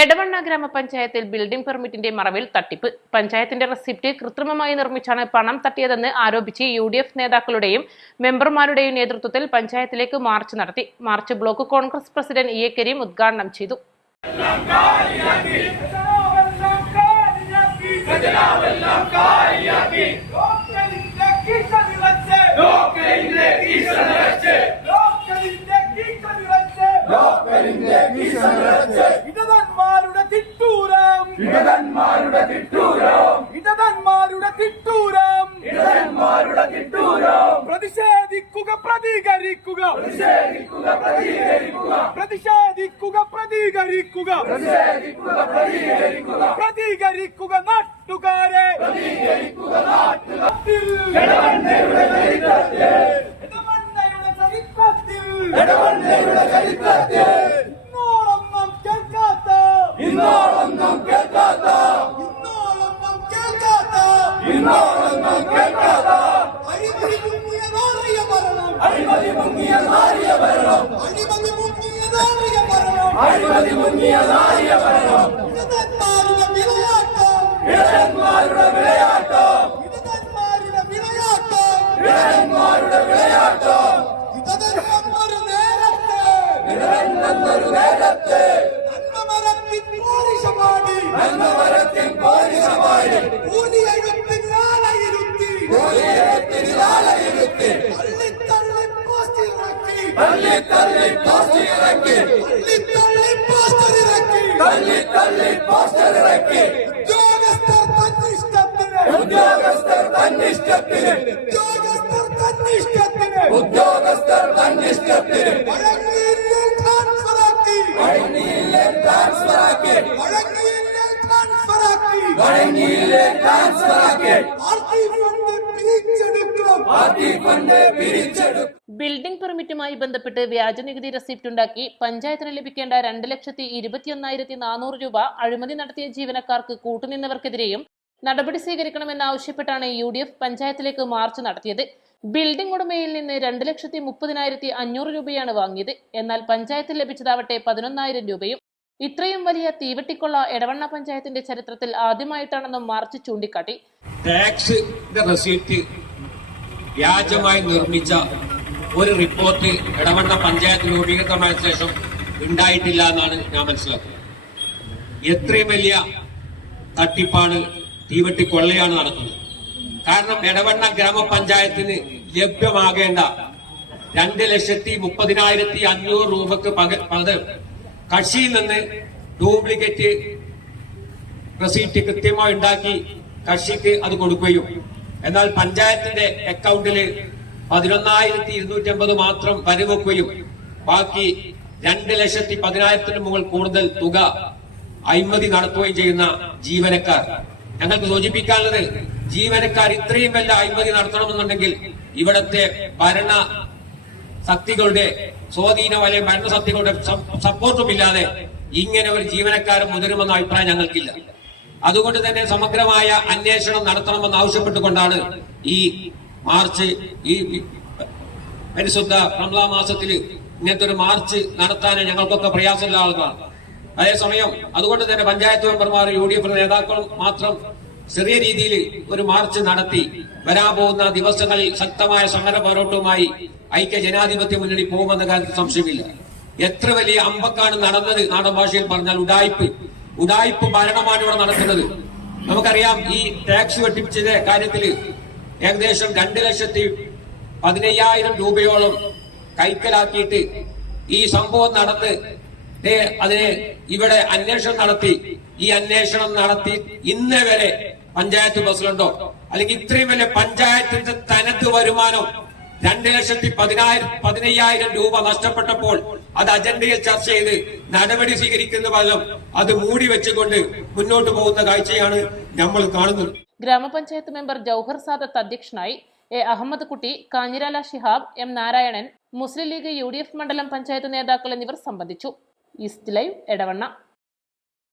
എടവണ്ണ ഗ്രാമപഞ്ചായത്തിൽ ബിൽഡിംഗ് പെർമിറ്റിന്റെ മറവിൽ തട്ടിപ്പ്. പഞ്ചായത്തിന്റെ റെസിപ്റ്റ് കൃത്രിമമായി നിർമ്മിച്ചാണ് പണം തട്ടിയതെന്ന് ആരോപിച്ച് UDF നേതാക്കളുടെയും മെമ്പർമാരുടെയും നേതൃത്വത്തിൽ പഞ്ചായത്തിലേക്ക് മാർച്ച് നടത്തി. March block Congress president EA Kareem ഉദ്ഘാടനം ചെയ്തു. പ്രതികരിക്കുക നാട്ടുകാരെ, ഇന്നോളൊന്നും കേൾക്കാത്ത അഴിമതി മുങ്ങിയ നാറിയ ഭരണം ഇടയന്മാരുടെ വിളയാട്ടം നന്മമരത്തിൻ പോരിശമാടി തള്ളി പോസ്റ്റർ ഇറക്കി ഉദ്യോഗസ്ഥർ തന്നിഷ്ടത്തിന് ബിൽഡിംഗ് പെർമിറ്റുമായി ബന്ധപ്പെട്ട് വ്യാജ നികുതി റെസിപ്റ്റ് ഉണ്ടാക്കി പഞ്ചായത്തിന് ലഭിക്കേണ്ട 2,21,400 രൂപ അഴിമതി നടത്തിയ ജീവനക്കാർക്ക് കൂട്ടുനിന്നവർക്കെതിരെയും നടപടി സ്വീകരിക്കണമെന്നാവശ്യപ്പെട്ടാണ് UDF പഞ്ചായത്തിലേക്ക് മാർച്ച് നടത്തിയത്. ബിൽഡിംഗ് ഉടമയിൽ നിന്ന് 2,30,500 രൂപയാണ് വാങ്ങിയത്. എന്നാൽ പഞ്ചായത്തിൽ ലഭിച്ചതാവട്ടെ 11,000 രൂപയും. ഇത്രയും വലിയ തീവെട്ടിക്കൊള്ള എടവണ്ണ പഞ്ചായത്തിന്റെ ചരിത്രത്തിൽ ആദ്യമായിട്ടാണെന്നും മാർച്ച് ചൂണ്ടിക്കാട്ടി. ടാക്സ് റെസിപ്റ്റ് വ്യാജമായി നിർമ്മിച്ച ഒരു റിപ്പോർട്ട് എടവണ്ണ പഞ്ചായത്ത് രൂപീകൃതമായ ശേഷം ഉണ്ടായിട്ടില്ല എന്നാണ് ഞാൻ മനസ്സിലാക്കുന്നത്. എത്രയും വലിയ തട്ടിപ്പാണ്, തീവെട്ടിക്കൊള്ളയാണ് നടക്കുന്നത്. കാരണം എടവണ്ണ ഗ്രാമപഞ്ചായത്തിന് ലഭ്യമാകേണ്ട 2,30,500 രൂപക്ക് പകരം കക്ഷിയിൽ നിന്ന് ഡ്യൂപ്ലിക്കേറ്റ് റെസിപ്റ്റ് കൃത്യമായി ഉണ്ടാക്കി കക്ഷിക്ക് അത് കൊടുക്കുകയും എന്നാൽ പഞ്ചായത്തിന്റെ അക്കൗണ്ടിൽ 11,250 മാത്രം വരവെക്കുകയും ബാക്കി 2,10,000 മുകളിൽ കൂടുതൽ തുക അഴിമതി നടത്തുകയും ചെയ്യുന്ന ജീവനക്കാർ. ഞങ്ങൾക്ക് സൂചിപ്പിക്കാനുള്ളത്, ജീവനക്കാർ ഇത്രയും വല്ല അഴിമതി നടത്തണമെന്നുണ്ടെങ്കിൽ ഇവിടത്തെ ഭരണ ശക്തികളുടെ സ്വാധീനം അല്ലെങ്കിൽ ഭരണശക്തികളുടെ സപ്പോർട്ടും ഇല്ലാതെ ഇങ്ങനെ ഒരു ജീവനക്കാരൻ മുതിരുമെന്ന അഭിപ്രായം ഞങ്ങൾക്കില്ല. അതുകൊണ്ട് തന്നെ സമഗ്രമായ അന്വേഷണം നടത്തണമെന്ന് ആവശ്യപ്പെട്ടുകൊണ്ടാണ് ഈ മാർച്ച്, ഈ പരിശുദ്ധ റംസാൻ മാസത്തിൽ ഇങ്ങനത്തെ ഒരു മാർച്ച് നടത്താൻ ഞങ്ങൾക്കൊക്കെ പ്രയാസമുള്ള ആളുകളാണ്. അതേസമയം അതുകൊണ്ട് തന്നെ പഞ്ചായത്ത് മെമ്പർമാർ UDF നേതാക്കളും മാത്രം ചെറിയ രീതിയിൽ ഒരു മാർച്ച് നടത്തി വരാൻ പോകുന്ന ദിവസങ്ങളിൽ ശക്തമായ സമര പോരാട്ടവുമായി ഐക്യ ജനാധിപത്യ മുന്നണി പോകുമെന്ന കാര്യത്തിൽ സംശയമില്ല. എത്ര വലിയ അമ്പക്കാണ് നടന്നത്, നാടൻ ഭാഷയിൽ പറഞ്ഞാൽ ഉഡായിപ്പ് ഭരണമാണ് ഇവിടെ നടക്കുന്നത്. നമുക്കറിയാം, ഈ ടാക്സ് വെട്ടിപ്പിച്ചതിന്റെ കാര്യത്തിൽ ഏകദേശം 2,15,000 രൂപയോളം കൈക്കലാക്കിയിട്ട് ഈ സംഭവം നടന്ന് അതിന് ഇവിടെ അന്വേഷണം നടത്തി. ഈ അന്വേഷണം നടത്തി ഇന്നേ വരെ പഞ്ചായത്ത് പ്രസിഡന്റോ അല്ലെങ്കിൽ ഇത്രയും വലിയ പഞ്ചായത്തിന്റെ തനത് വരുമാനം 2,15,000 രൂപ നഷ്ടപ്പെട്ടപ്പോൾ അത് അജണ്ടയിൽ ചർച്ച ചെയ്ത് നടപടി സ്വീകരിക്കുന്ന ഫലം അത് മൂടി വെച്ചുകൊണ്ട് മുന്നോട്ട് പോകുന്ന കാഴ്ചയാണ് നമ്മൾ കാണുന്നത്. ഗ്രാമപഞ്ചായത്ത് മെമ്പർ ജൌഹർ സാദത്ത് അധ്യക്ഷനായി. A. അഹമ്മദ് കുട്ടി, കാഞ്ഞിരാല ശിഹാബ്, M. നാരായണൻ, മുസ്ലിം ലീഗ് UDF മണ്ഡലം പഞ്ചായത്ത് നേതാക്കൾ എന്നിവർ സംബന്ധിച്ചു. East live, Edavanna.